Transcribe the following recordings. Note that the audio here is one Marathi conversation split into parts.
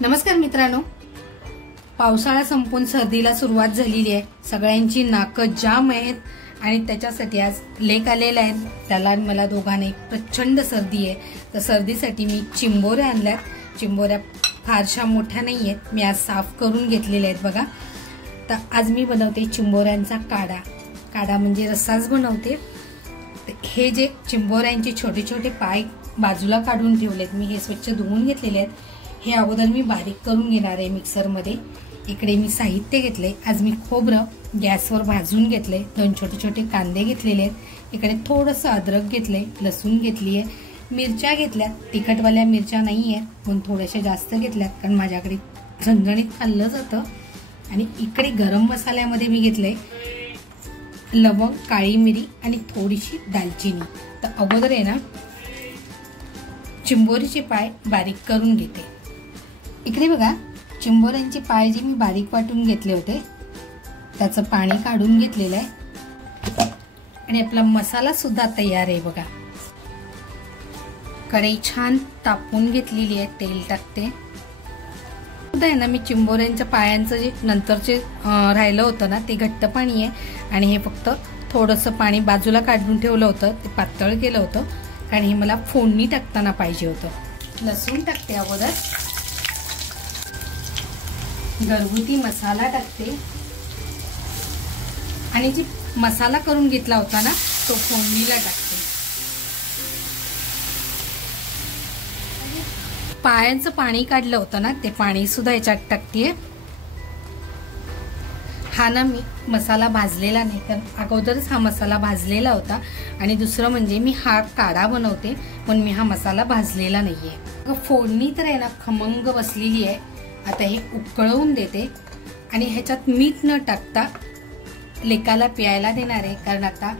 नमस्कार मित्रांनो, पावसाळा संपून सर्दीला सुरुवात झालेली आहे। सगळ्यांची नाकं जाम आहेत आणि त्याच्यासाठी आज लेक आलेला आहे। त्याला मला दोघांना प्रचंड सर्दी आहे, तर सर्दीसाठी मी चिंबोऱ्या आणल्यात। चिंबोऱ्या फारशा मोठ्या नाही आहेत, मी आज साफ करून घेतलेल्या आहेत बघा। तर आज मी बनवते चिंबोऱ्यांचा काढा। काढा म्हणजे रस्साच बनवते। हे जे चिंबोऱ्यांचे छोटे छोटे पाय बाजूला काढून ठेवलेत मी, हे स्वच्छ धुवून घेतलेले आहेत। हे अगोदर मी बारीक करून घेणार आहे मिक्सर मध्ये। इकडे मी साहित्य घेतले। आज मी खोबरं गॅसवर भाजून घेतले, 2 छोटे छोटे कांदे घेतलेले आहेत। इकडे थोडंसं अद्रक घेतले, लसूण घेतली आहे, मिरच्या घेतल्या। तिखटवाल्या मिरच्या नाही आहेत, पण थोड्याशा जास्त घेतल्यात कारण माझ्याकडे झणझणीत खाल्लं जातं। आणि इकडे गरम मसाल्यामध्ये मी घेतले लवंग, काळी मिरी आणि थोडीशी दालचिनी। तर अगोदर आहे ना चिंबोरीचे पाय बारीक करून घेते। इकडे बघा, चिंबोऱ्यांचे पाय जे मी बारीक वाटून घेतले होते त्याचं पाणी काढून घेतलेलं आहे। आणि आपला मसाला सुद्धा तयार आहे बघा। कढई छान तापवून घेतलेली आहे, तेल टाकते। सुद्धा आहे ना मी चिंबोऱ्यांच्या पायांचं जे नंतरचे राहिलं होतं ना ते घट्ट पाणी आहे आणि हे फक्त थोडंसं पाणी बाजूला काढून ठेवलं होतं, ते पातळ केलं होतं कारण हे मला फोडणी टाकताना पाहिजे होतं। लसूण टाकते अगोदर, घरगुती मसाला टाकते आणि जी मसाला करून घेतला होता ना तो फोडणीला टाकते। पायांचं पाणी काढलं होतं ना ते पाणी सुद्धा याच्यात टाकते। हा ना मी मसाला भाजलेला नाही, तर अगोदरच हा मसाला भाजलेला होता। आणि दुसरं म्हणजे मी हा काढा बनवते पण मी हा मसाला भाजलेला नाहीये। फोडणी तर आहे ना खमंग बसलेली आहे। आता हे उकळवून देते आणि ह्याच्यात मीठ न टाकता लेकाला प्यायला देणार आहे, कारण आता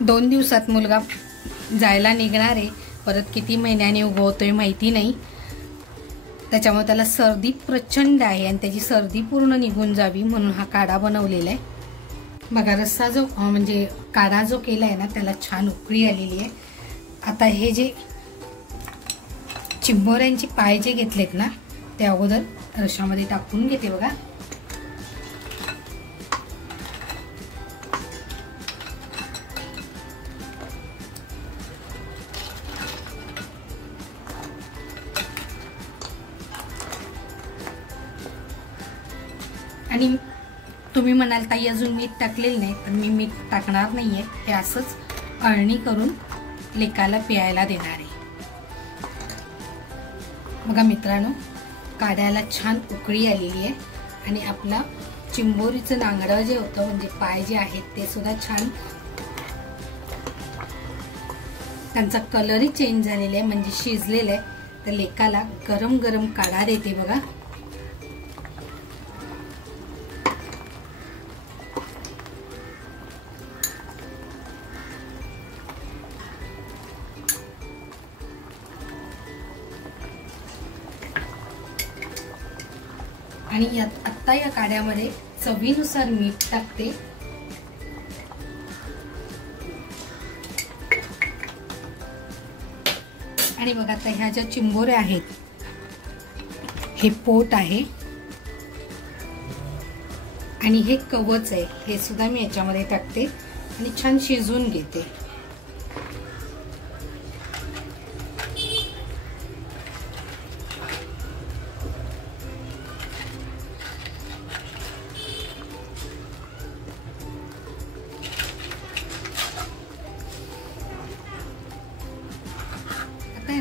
2 दिवसात मुलगा जायला निघणार आहे। परत किती महिन्याने उगवतोय माहिती नाही, त्याच्यामुळे त्याला सर्दी प्रचंड आहे आणि त्याची सर्दी पूर्ण निघून जावी म्हणून हा काढा बनवलेला आहे बघा। रस्सा जो म्हणजे काढा जो केला आहे ना त्याला छान उकळी आलेली आहे। आता हे जे चिंबोऱ्यांचे पाय जे घेतलेत ना ते अगोदर रश्श्यामध्ये टाकून घेते बघा। आणि तुम्ही म्हणाल ताई अजून मीठ टाकलेलं नाही, पण मी मीठ टाकणार नाहीये। हे असंच अळणी करून लेकाला प्यायला देणार आहे बघा। मित्रांनो, काढ्याला छान उकळी आलेली आहे आणि आपला चिंबोरीचं नांगडं जे होतं म्हणजे पाय जे आहेत ते सुद्धा छान त्यांचा कलरही चेंज झालेला आहे, म्हणजे शिजलेलं आहे। तर लेकाला गरम गरम काढा देते बघा। आणि आता या काढ्यामध्ये चवीनुसार मीठ टाकते। आणि बघा आता ह्या ज्या चिंबोऱ्या आहेत हे पोट आहे आणि हे कवच आहे, हे सुद्धा मी याच्यामध्ये टाकते आणि छान शिजवून घेते।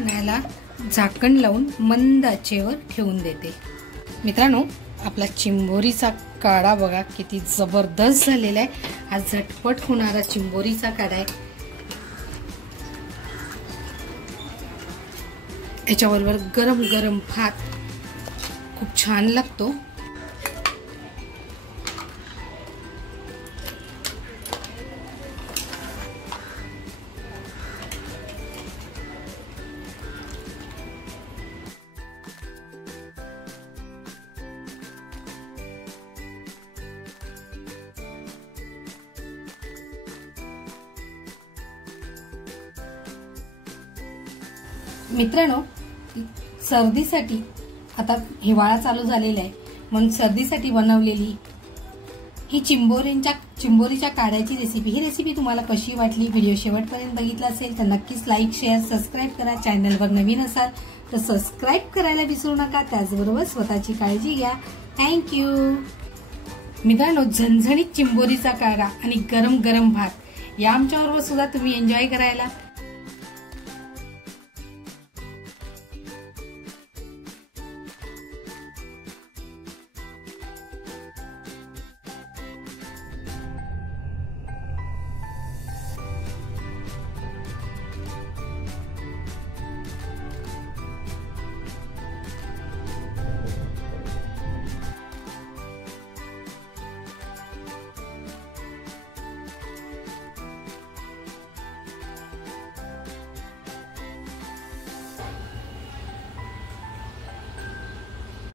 याला झाकण लावून मंद आचेवर ठेवून देते। मित्रांनो, आपला चिंबोरीचा काढा बघा किती जबरदस्त झालेला आहे। हा झटपट होणारा चिंबोरीचा काढा आहे। याच्याबरोबर गरम गरम भात खूप छान लागतो। मित्रांनो, सर्दीसाठी आता हिवाळा चालू झालेला आहे म्हणून सर्दीसाठी बनवलेली ही चिंबोरीच्या काड्याची रेसिपी। ही रेसिपी तुम्हाला कशी वाटली? व्हिडिओ शेवटपर्यंत बघितला असेल तर नक्कीच लाईक शेअर सबस्क्राईब करा। चॅनलवर नवीन असाल तर सबस्क्राईब करायला विसरू नका। त्याचबरोबर स्वतःची काळजी घ्या। थँक्यू मित्रांनो। झणझणीत चिंबोरीचा काढा आणि गरम गरम भात या आमच्याबरोबर सुद्धा तुम्ही एन्जॉय करायला